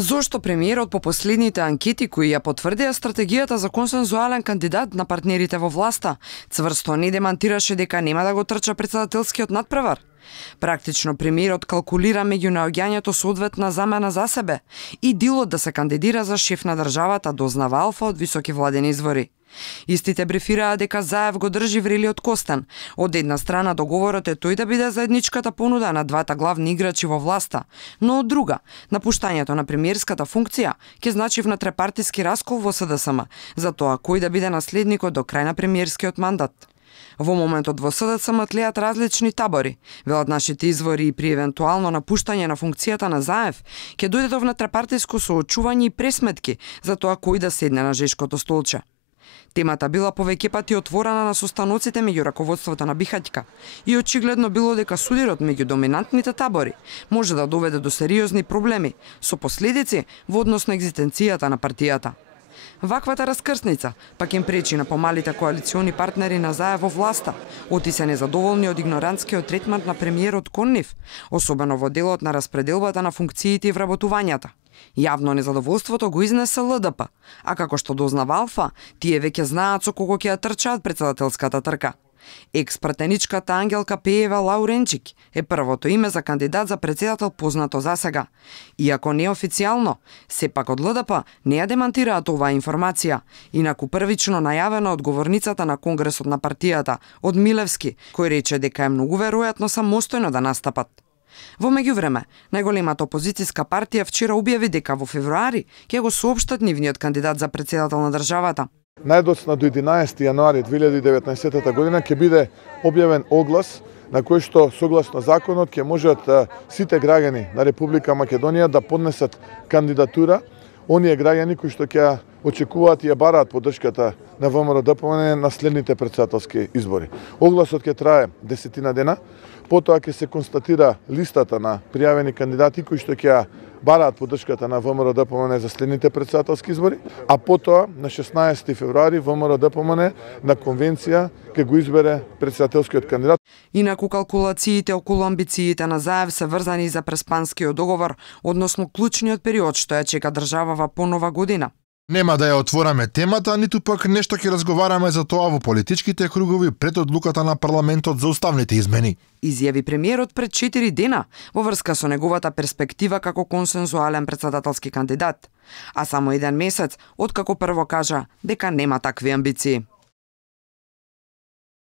Зошто премиерот по последните анкети кои ја потврдија стратегијата за консензуален кандидат на партнерите во власта, цврсто не демантираше дека нема да го трча претседателскиот надпревар? Практично премиерот калкулира меѓу наоѓањето со одветна замена за себе и дилот да се кандидира за шеф на државата дознава алфа од високи владени извори. Истите брифираа дека Заев го држи врелиот костен. Од една страна договорот е тој да биде заедничката понуда на двата главни играчи во власта, но од друга, напуштањето на премиерската функција ќе значи внутрепартиски раскол во СДСМ за тоа кој да биде наследникот до крај на премиерскиот мандат. Во моментот во СДСМ тлеат различни табори. Велат нашите извори и при евентуално напуштање на функцијата на Заев ќе дојде до внутрепартиско соочување и пресметки за тоа кој да седне на жешкото столче. Темата била повеќе пати отворена на состаноците меѓу раководството на Бихаќка и очигледно било дека судирот меѓу доминантните табори може да доведе до сериозни проблеми со последици во однос на екзистенцијата на партијата. Ваквата раскрсница пак им пречи на помалите коалициони партнери на Заев во власта, оти се незадоволни од игнорантскиот третман на премиерот кон нив, особено во делот на распределбата на функциите и вработувањата. Јавно незадоволството го изнесе ЛДП, а како што дознава Алфа, тие веќе знаат со кого ќе ја трчаат претседателската трка. Екс-пратеничката Ангелка Пеева Лауренчик е првото име за кандидат за претседател познато засега. Иако неофицијално, сепак од ЛДП не ја демантираат оваа информација, инаку првично најавена од говорницата на Конгресот на партијата, од Милевски, кој рече дека е многу веројатно самостојно да настапат. Во меѓувреме, најголемата опозицијска партија вчера објави дека во февруари ќе го соопштат нивниот кандидат за претседател на државата. Најдоцна до 11 јануари 2019 година ќе биде објавен оглас на кој што согласно законот ќе можат сите граѓани на Република Македонија да поднесат кандидатура, оние граѓани кои што ќе очекуваат и ја бараат поддршката на ВМРО-ДПМН на следните претседателски избори. Огласот ќе трае 10 дена, потоа ќе се констатира листата на пријавени кандидати кои што ќе бараат поддршката на ВМРО-ДПМН за следните претседателски избори, а потоа на 16 февруари ВМРО-ДПМН на конвенција ќе го избере претседателскиот кандидат. Инаку калкулациите околу амбициите на Заев се врзани за преспанскиот договор, односно клучниот период што ја чека државава по нова година. Нема да ја отвораме темата, ниту пак нешто ќе разговараме за тоа во политичките кругови пред одлуката на парламентот за уставните измени. Изјави премиерот пред 4 дена во врска со неговата перспектива како консензуален претседателски кандидат, а само еден месец откако прво кажа дека нема такви амбиции.